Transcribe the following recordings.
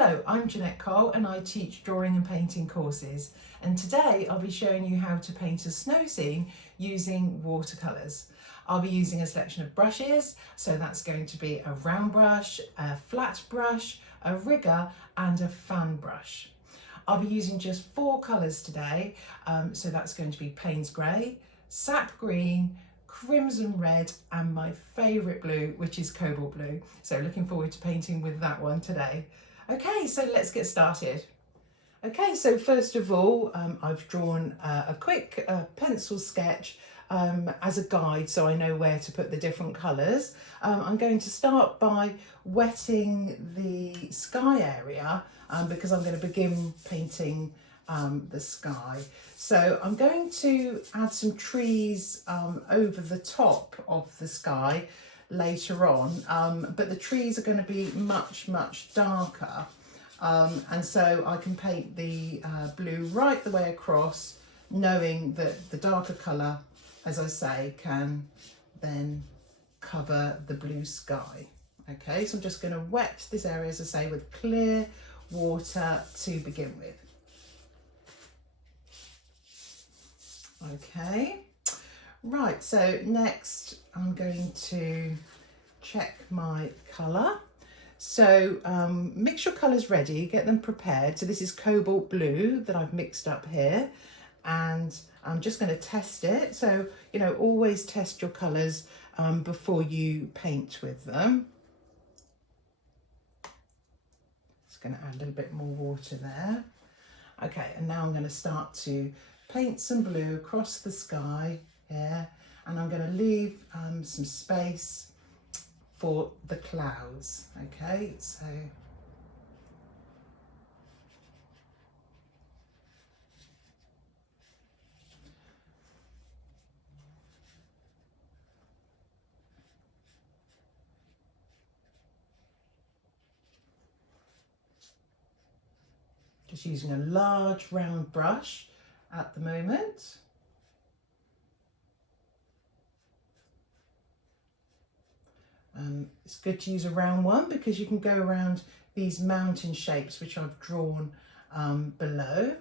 Hello, I'm Jeanette Cole and I teach drawing and painting courses, and today I'll be showing you how to paint a snow scene using watercolours. I'll be using a selection of brushes, so that's going to be a round brush, a flat brush, a rigger and a fan brush. I'll be using just 4 colours today, so that's going to be Payne's Grey, Sap Green, Crimson Red and my favourite blue, which is Cobalt Blue. So looking forward to painting with that one today. Okay, so let's get started. Okay, so first of all, I've drawn a quick pencil sketch as a guide so I know where to put the different colours. I'm going to start by wetting the sky area because I'm going to begin painting the sky. So I'm going to add some trees over the top of the sky later on, but the trees are going to be much darker, and so I can paint the blue right the way across, knowing that the darker colour, as I say, can then cover the blue sky. Okay, so I'm just going to wet this area, as I say, with clear water to begin with. Okay, right, so next I'm going to check my colour. So mix your colours ready, get them prepared. So this is Cobalt Blue that I've mixed up here, and I'm just going to test it. So, you know, always test your colours before you paint with them. Just going to add a little bit more water there. Okay, and now I'm going to start to paint some blue across the sky here, and I'm going to leave some space for the clouds. Okay, so just using a large round brush at the moment. It's good to use a round one because you can go around these mountain shapes which I've drawn below.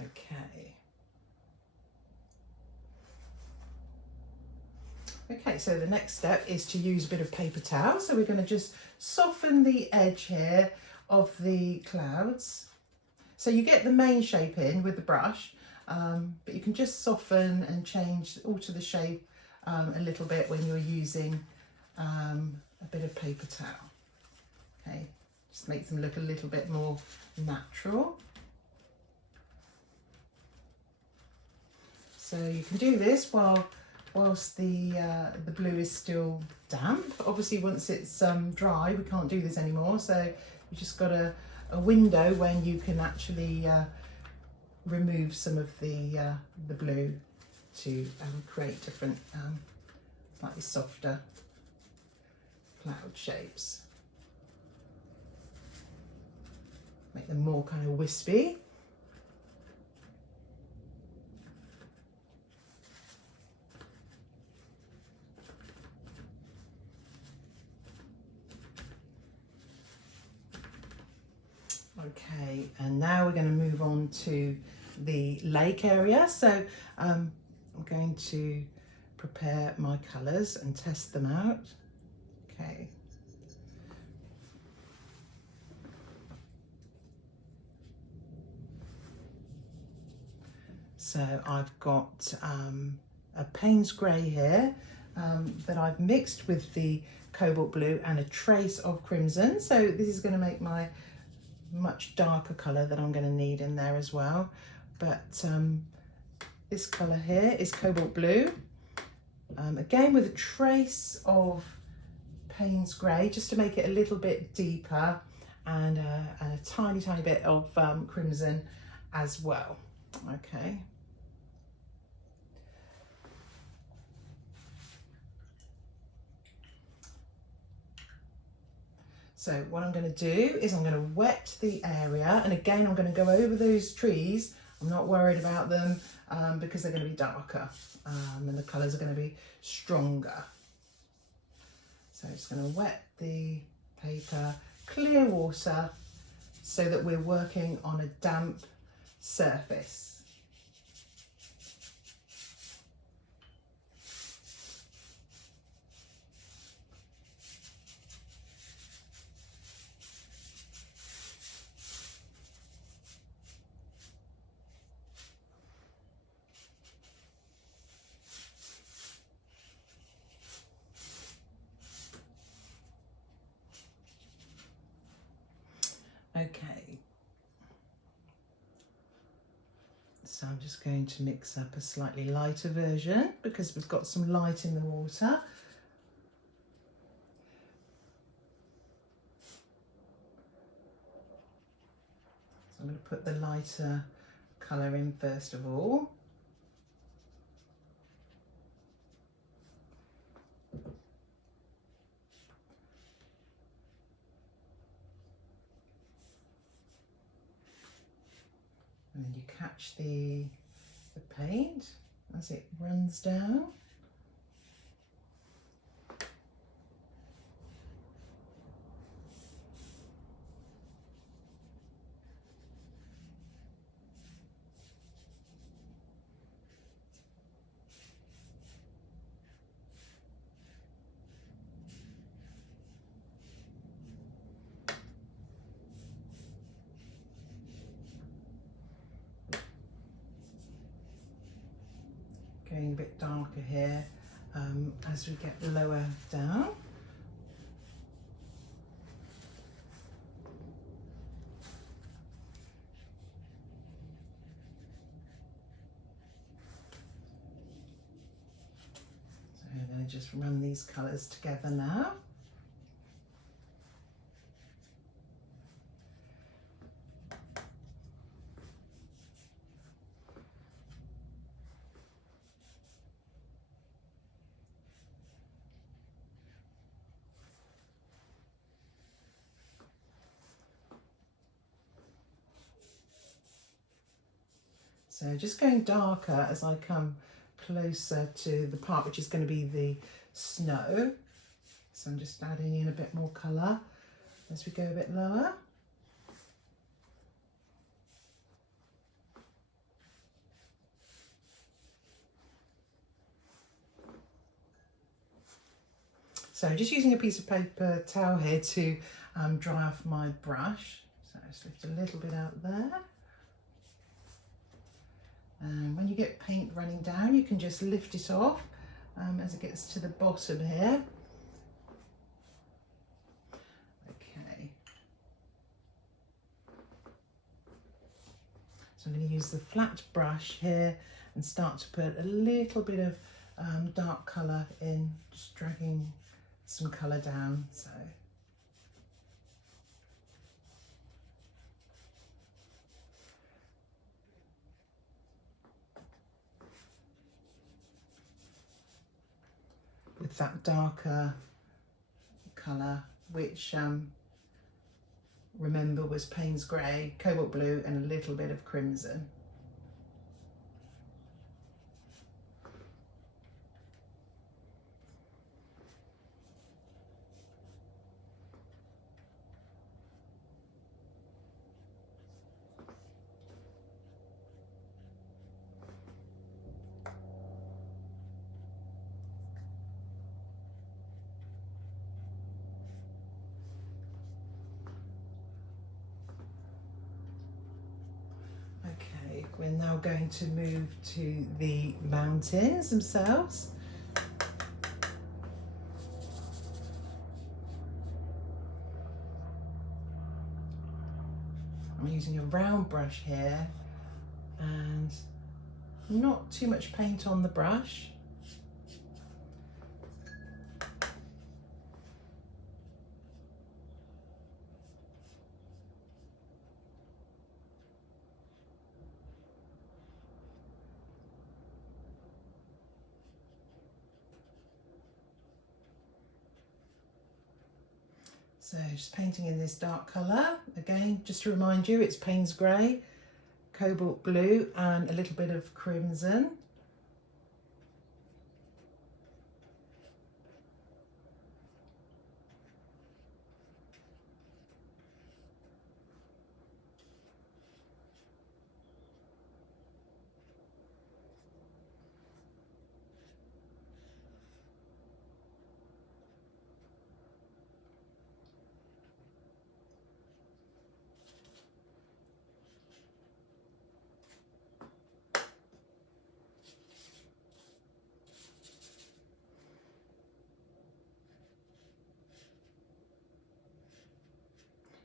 Okay. Okay, so the next step is to use a bit of paper towel. So we're going to just soften the edge here of the clouds. So you get the main shape in with the brush, but you can just soften and alter the shape a little bit when you're using a bit of paper towel. Okay, just makes them look a little bit more natural. So you can do this whilst the blue is still damp. Obviously once it's dry we can't do this anymore, so you just got a window when you can actually remove some of the blue to create different slightly softer cloud shapes. Make them more kind of wispy. Okay, and now we're going to move on to the lake area. So I'm going to prepare my colours and test them out. Okay. So I've got a Payne's Grey here that I've mixed with the Cobalt Blue and a trace of Crimson. So this is going to make my much darker colour that I'm going to need in there as well, but this colour here is Cobalt Blue, again with a trace of Payne's Grey just to make it a little bit deeper, and a tiny bit of Crimson as well. Okay. So what I'm going to do is I'm going to wet the area, and again I'm going to go over those trees. I'm not worried about them because they're going to be darker and the colours are going to be stronger. So I'm just going to wet the paper, clear water, so that we're working on a damp surface. Okay, so I'm just going to mix up a slightly lighter version because we've got some light in the water. So I'm going to put the lighter colour in first of all. And then you catch the paint as it runs down. Going a bit darker here as we get lower down. So I'm going to just run these colours together now. So just going darker as I come closer to the part which is going to be the snow. So I'm just adding in a bit more colour as we go a bit lower. So I'm just using a piece of paper towel here to dry off my brush. So I just lift a little bit out there. And when you get paint running down, you can just lift it off as it gets to the bottom here. Okay. So I'm going to use the flat brush here and start to put a little bit of dark colour in, just dragging some colour down. So. With that darker colour, which remember was Payne's Grey, Cobalt Blue and a little bit of crimson. Okay, we're now going to move to the mountains themselves. I'm using a round brush here and not too much paint on the brush. So just painting in this dark colour. Again, just to remind you, it's Payne's Grey, cobalt blue and a little bit of crimson.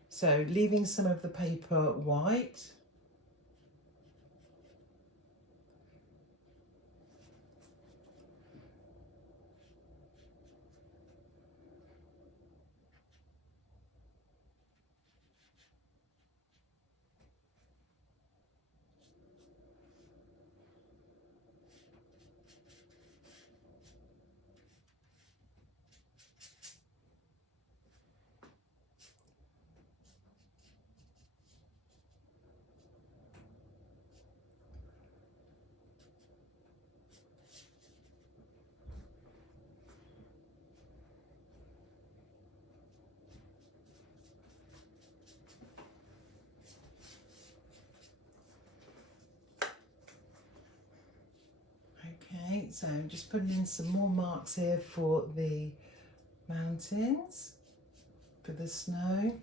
So leaving some of the paper white. Okay, so I'm just putting in some more marks here for the mountains, for the snow.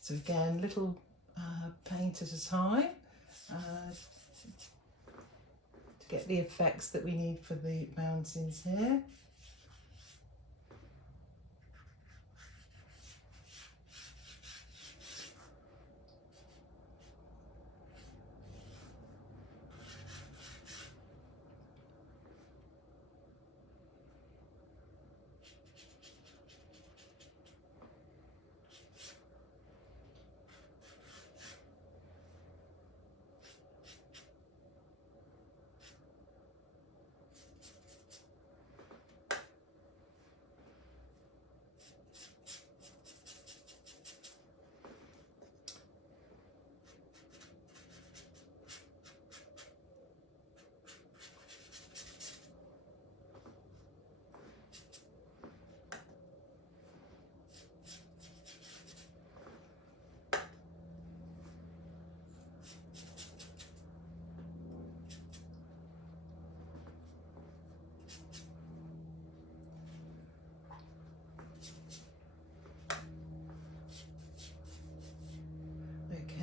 So again, little paint at a time to get the effects that we need for the mountains here.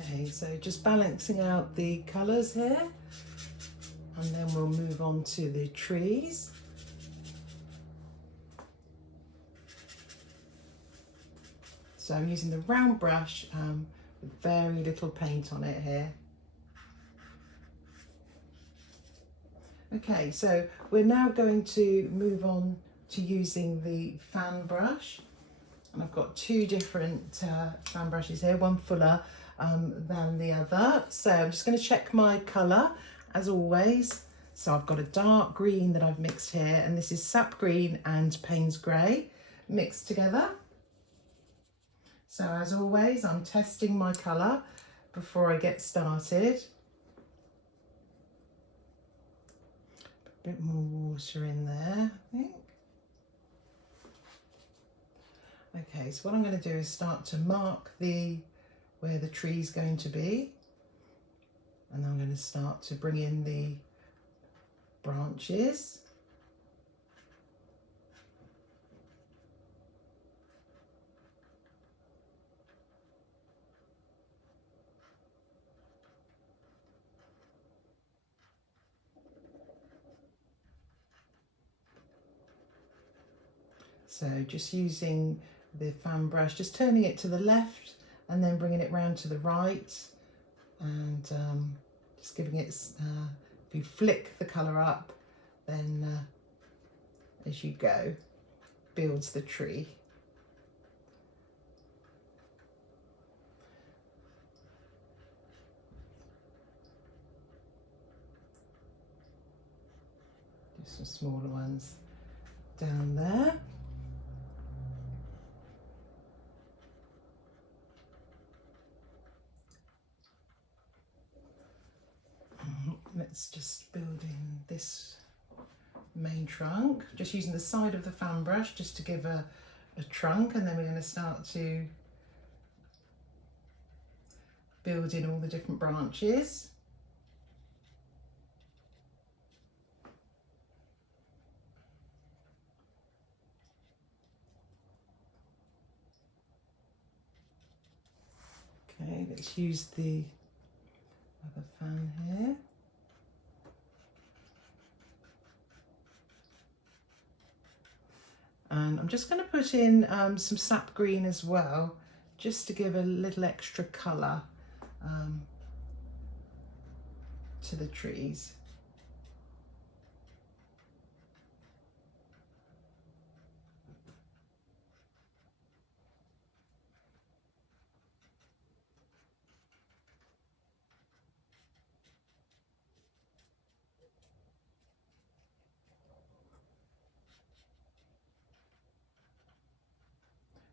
Okay, so just balancing out the colours here, and then we'll move on to the trees. So I'm using the round brush with very little paint on it here. Okay, so we're now going to move on to using the fan brush. And I've got two different fan brushes here, one fuller than the other. So I'm just going to check my colour as always. So I've got a dark green that I've mixed here, and this is sap green and Payne's grey mixed together. So as always, I'm testing my colour before I get started. A bit more water in there, I think. Okay, so what I'm going to do is start to mark where the tree's going to be, and I'm going to start to bring in the branches. So just using the fan brush, just turning it to the left and then bringing it round to the right, and Just giving it, if you flick the colour up, then as you go, builds the tree. Do some smaller ones down there. Let's just build in this main trunk, just using the side of the fan brush just to give a trunk, and then we're going to start to build in all the different branches. Okay, let's use the other fan here. And I'm just going to put in some sap green as well, just to give a little extra colour to the trees.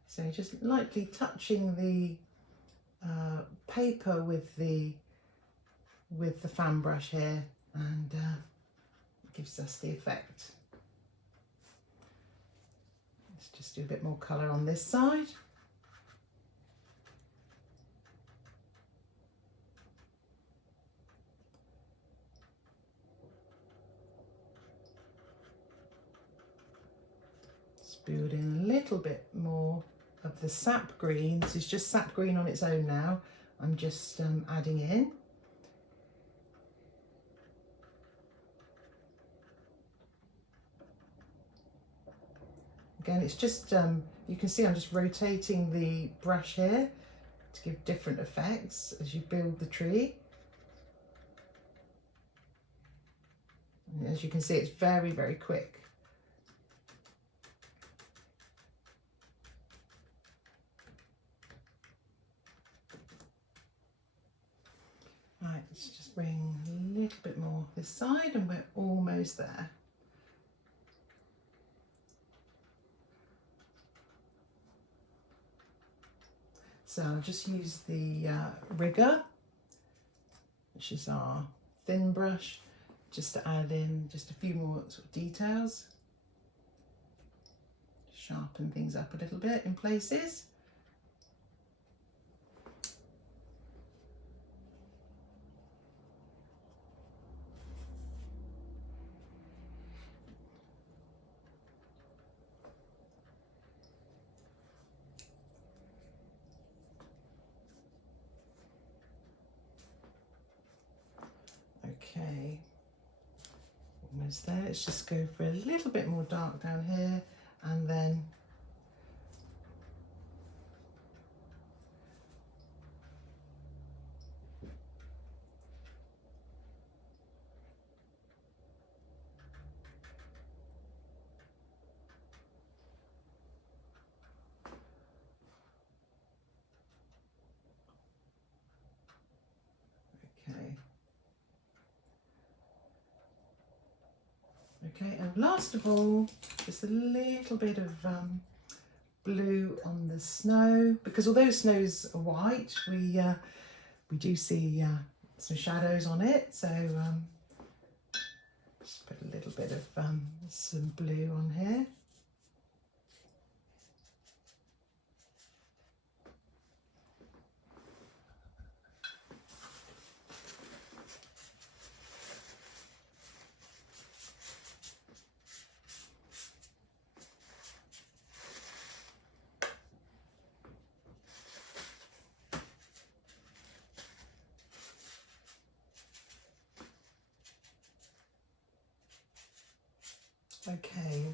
So just lightly touching the paper with the fan brush here, and it gives us the effect. Let's just do a bit more colour on this side. Just build in a little bit more of the sap green. This is just sap green on its own now. I'm just adding in. Again, it's just, you can see I'm just rotating the brush here to give different effects as you build the tree. And as you can see, it's very, very quick. Right, let's just bring a little bit more this side, and we're almost there. So I'll just use the rigger, which is our thin brush, just to add in just a few more sort of details. Sharpen things up a little bit in places. Okay, almost there. Let's just go for a little bit more dark down here, and then okay, and last of all, just a little bit of blue on the snow, because although snow's white, we do see some shadows on it. So just put a little bit of some blue on here. Okay.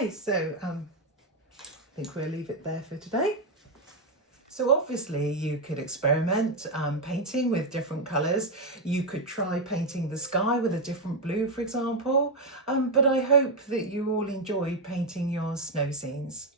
Okay, so I think we'll leave it there for today. So obviously you could experiment painting with different colours. You could try painting the sky with a different blue, for example. But I hope that you all enjoy painting your snow scenes.